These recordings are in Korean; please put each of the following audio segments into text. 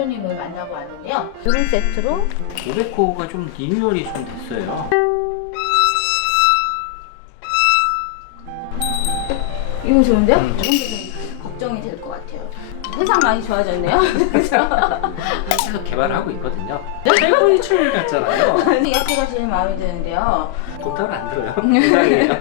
대표님을 만나고 왔는데요. 이런 세트로 500호가 좀 리뉴얼이 좀 됐어요. 이거 좋은데요? 이런 게 좀 걱정이 될 것 같아요. 세상 많이 좋아졌네요. 계속 개발하고 있거든요. 최고의 출 같잖아요. 이 악기가 제일 마음에 드는데요. 돈 따로 안 들어요. 이상해요.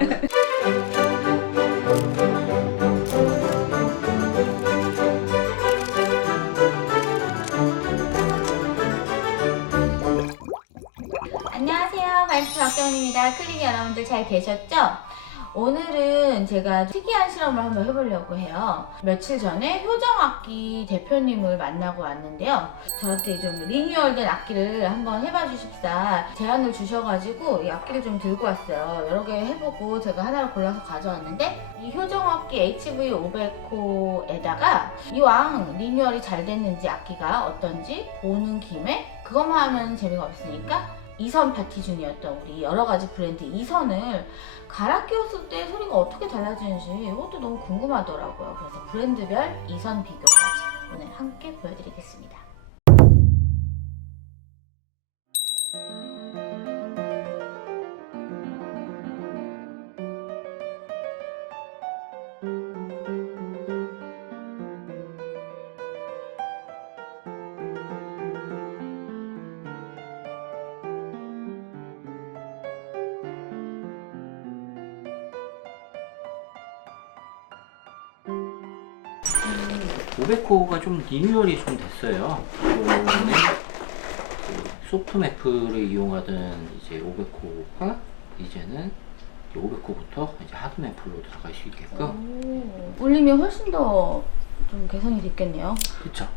안녕하세요. 마이스터 박정은입니다. 클릭 여러분들 잘 계셨죠? 오늘은 제가 특이한 실험을 한번 해보려고 해요. 며칠 전에 효정악기 대표님을 만나고 왔는데요. 저한테 좀 리뉴얼된 악기를 한번 해봐 주십사 제안을 주셔가지고 이 악기를 좀 들고 왔어요. 여러 개 해보고 제가 하나를 골라서 가져왔는데 이 효정악기 HV500호에다가 이왕 리뉴얼이 잘 됐는지 악기가 어떤지 보는 김에 그것만 하면 재미가 없으니까 이선 파티 중이었던 우리 여러가지 브랜드 이선을 갈아 끼웠을 때 소리가 어떻게 달라지는지 이것도 너무 궁금하더라고요. 그래서 브랜드별 이선 비교까지 오늘 함께 보여드리겠습니다. 오 500호가 좀 리뉴얼이 좀 됐어요. 이거는 소프트맵을 이용하던 이제 500호가 이제는 500호부터 이제 하드맵으로 들어갈 수 있게끔. 울림이 훨씬 더 좀 개선이 됐겠네요. 그렇죠.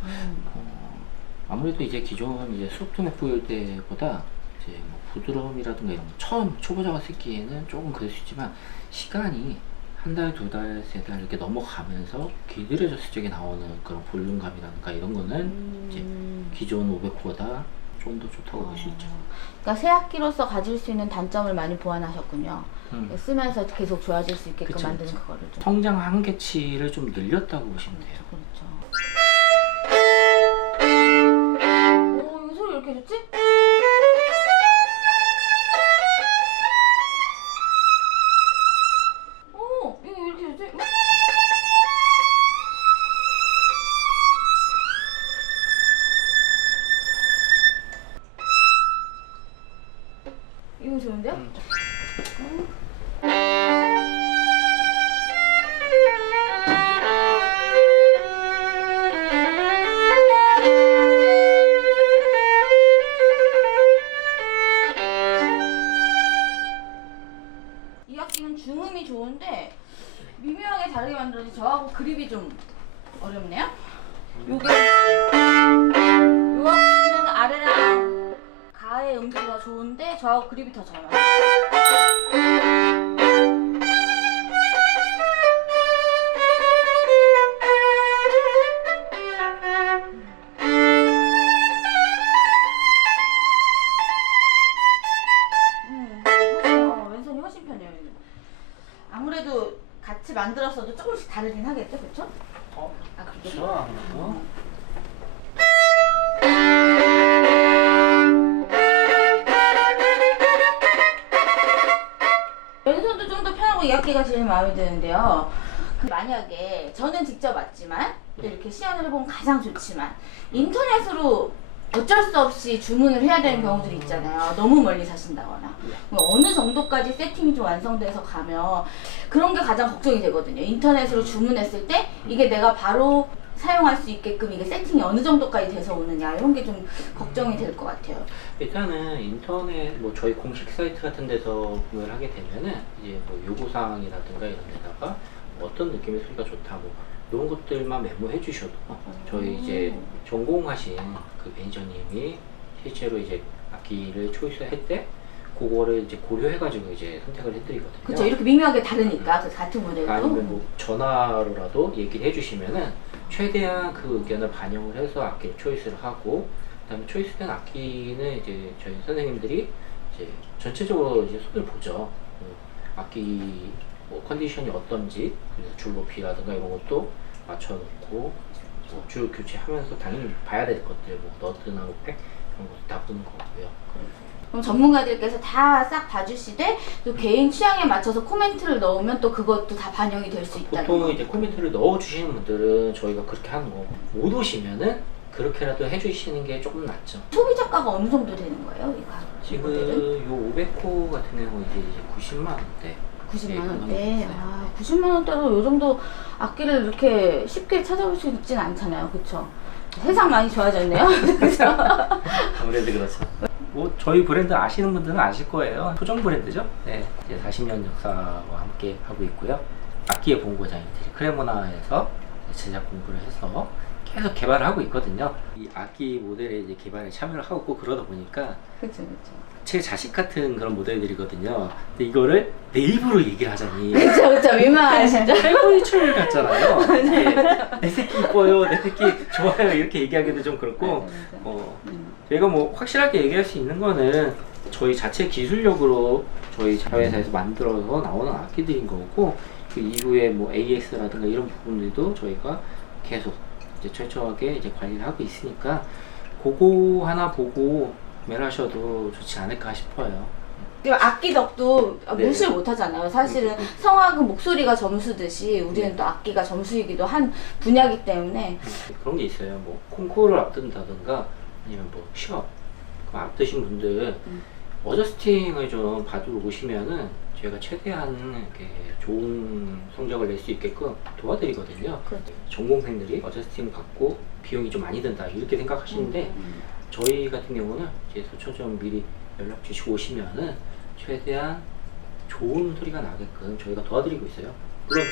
아무래도 이제 기존 이제 소프트맵 때보다 이제 뭐 부드러움이라든가 이런 거 처음 초보자가 쓰기에는 조금 그럴 수 있지만 시간이 한 달, 두 달, 세 달 이렇게 넘어가면서 길들여졌을 적에 나오는 그런 볼륨감이라든가 이런 거는 이제 기존 500호보다 좀 더 좋다고 볼 수 있죠. 그러니까 새 악기로서 가질 수 있는 단점을 많이 보완하셨군요. 쓰면서 계속 좋아질 수 있게끔 그쵸, 만드는 그쵸. 그거를 좀. 성장 한계치를 좀 늘렸다고 보시면 돼요. 그렇죠. 오, 이거 소리 왜 이렇게 좋지? 오, 이거 왜 이렇게 좋지? 이거 좋은데요? 이 악기는 중음이 좋은데 미묘하게 다르게 만들어서 저하고 그립이 좀 어렵네요. 요게 요 악기는 아래랑 가의 음수가 좋은데 저하고 그립이 더 잘 맞아요. 왼손이 훨씬 편해요. 얘는. 아무래도 같이 만들었어도 조금씩 다르긴 하겠죠, 그렇죠? 악기들이. 아무래도. 왼손도 좀 더 편하고 이 악기가 제일 마음에 드는데요. 만약에 저는 직접 왔지만 또 이렇게 시연을 해보면 가장 좋지만 인터넷으로 어쩔 수 없이 주문을 해야 되는 경우들이 있잖아요. 너무 멀리 사신다거나 어느 정도까지 세팅이 좀 완성돼서 가면 그런 게 가장 걱정이 되거든요. 인터넷으로 주문했을 때 이게 내가 바로 사용할 수 있게끔 이게 세팅이 어느 정도까지 돼서 오느냐 이런 게 좀 걱정이 될 것 같아요. 일단은 인터넷 뭐 저희 공식 사이트 같은 데서 구매를 하게 되면은 이제 뭐 요구사항이라든가 이런 데다가 뭐 어떤 느낌의 소리가 좋다 뭐 이런 것들만 메모해 주셔도 저희 이제 전공하신 그 매니저님이 실제로 이제 악기를 초이스할 때 그거를 이제 고려해가지고 이제 선택을 해드리거든요. 그렇죠. 이렇게 미묘하게 다르니까 그 같은 무대도. 아니면 뭐 전화로라도 얘기를 해주시면은 최대한 그 의견을 반영을 해서 악기를 초이스를 하고 그다음에 초이스된 악기는 이제 저희 선생님들이 이제 전체적으로 이제 손을 보죠. 악기 뭐 컨디션이 어떤지 줄 높이라든가 이런 것도 맞춰놓고 뭐 주 교체하면서 당연히 봐야 될 것들, 뭐 너트나 뭐 팩 이런 것도 다 보는 거고요. 그럼 전문가들께서 다 싹 봐주시되 또 개인 취향에 맞춰서 코멘트를 넣으면 또 그것도 다 반영이 될 수 있다는 보통 거. 이제 코멘트를 넣어주시는 분들은 저희가 그렇게 하는 거고, 못 오시면은 그렇게라도 해주시는 게 조금 낫죠. 소비자가가 어느 정도 되는 거예요? 이 가격? 지금 모델은? 요 500호 같은 경우 이제 90만 원대. 90만 원대. 네. 아, 90만 원대로 이 정도 악기를 이렇게 쉽게 찾아볼 수 있진 않잖아요, 그렇죠? 세상 많이 좋아졌네요. 그렇죠? 아무래도 그렇죠. 뭐 저희 브랜드 아시는 분들은 아실 거예요. 소정 브랜드죠. 네, 이제 40년 역사와 함께 하고 있고요. 악기의 본고장이들이 크레모나에서 제작 공부를 해서 계속 개발을 하고 있거든요. 이 악기 모델의 이제 개발에 참여를 하고 그러다 보니까 그렇죠, 그렇죠. 제 자식 같은 그런 모델들이거든요. 근데 이거를 내 입으로 얘기를 하자니 그렇죠, 그렇죠. 민망하시죠? 할머니 출 같잖아요. 네, 내 새끼 이뻐요, 내 새끼 좋아요 이렇게 얘기하기도 좀 그렇고, 저희가 뭐 확실하게 얘기할 수 있는 거는 저희 자체 기술력으로 저희 자회사에서 만들어서 나오는 악기들인 거고, 그 이후에 뭐 AS라든가 이런 부분들도 저희가 계속 이제 철저하게 이제 관리를 하고 있으니까 그거 하나 보고 구매를 하셔도 좋지 않을까 싶어요. 그리고 악기 덕도 네. 무시를 못 하잖아요. 사실은 성악은 목소리가 점수듯이 우리는 또 악기가 점수이기도 한 분야이기 때문에. 그런 게 있어요. 뭐 콩쿠르를 앞둔다든가 아니면 뭐 시험 앞두신 분들 어저스팅을 좀 받으러 오시면은 저희가 최대한 이렇게 좋은 성적을 낼 수 있게끔 도와드리거든요. 그렇죠. 전공생들이 어저스팅 받고 비용이 좀 많이 든다 이렇게 생각하시는데 저희 같은 경우는 이제 소처 좀 미리 연락 주시고 오시면은 최대한 좋은 소리가 나게끔 저희가 도와드리고 있어요. 물론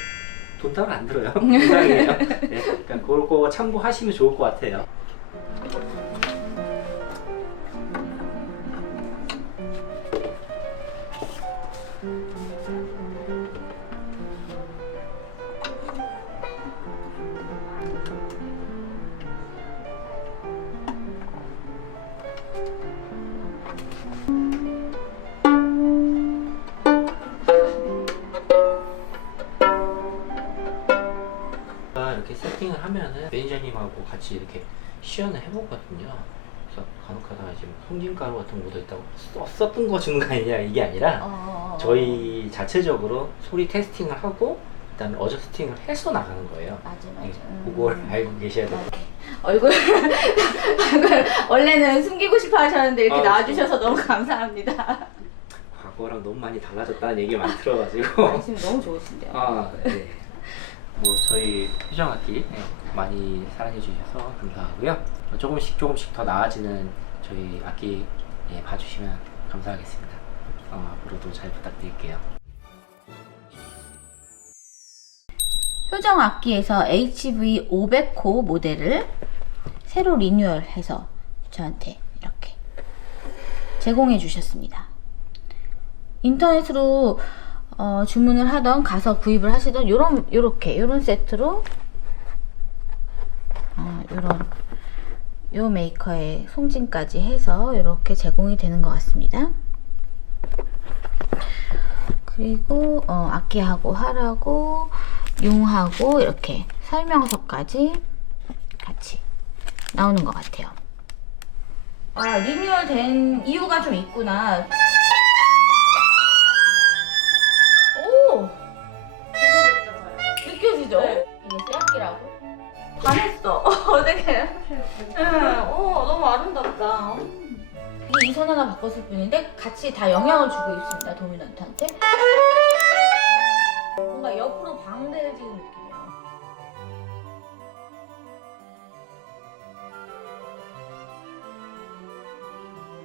돈 따로 안 들어요. 공장이에요. 네, 그러니까 그거 참고하시면 좋을 것 같아요. 이렇게 세팅을 하면은 매니저님하고 같이 이렇게 시연을 해보거든요. 그래서 간혹가다가 지금 송진가루 같은 거 묻어있다고 썼던 거 주는 거 아니냐 이게 아니라 저희 자체적으로 소리 테스팅을 하고 그다음에 어저스팅을 해서 나가는 거예요. 맞아. 네, 그걸 알고 계셔야 돼요. 얼굴 원래는 숨기고 싶어 하셨는데 이렇게 아, 나와주셔서 너무 감사합니다. 과거랑 너무 많이 달라졌다는 얘기 많이 들어가지고 지금 너무 좋으신데요. 아, 네. 뭐 저희 표정악기 많이 사랑해 주셔서 감사하고요. 조금씩 더 나아지는 저희 악기 봐주시면 감사하겠습니다. 앞으로도 잘 부탁드릴게요. 효정 악기에서 HV 500호 모델을 새로 리뉴얼해서 저한테 이렇게 제공해 주셨습니다. 인터넷으로 주문을 하던 가서 구입을 하시던 요런 세트로 요 메이커의 송진까지 해서 이렇게 제공이 되는 것 같습니다. 그리고 악기하고 활하고 융하고 이렇게 설명서까지 같이 나오는 것 같아요. 리뉴얼 된 이유가 좀 있구나. 오! 느껴지죠? 이게 새악기라고? 반했어. 어떡해. 너무 아름답다. 이 선 하나 바꿨을 뿐인데 같이 다 영향을 주고 있습니다. 도미넌트한테.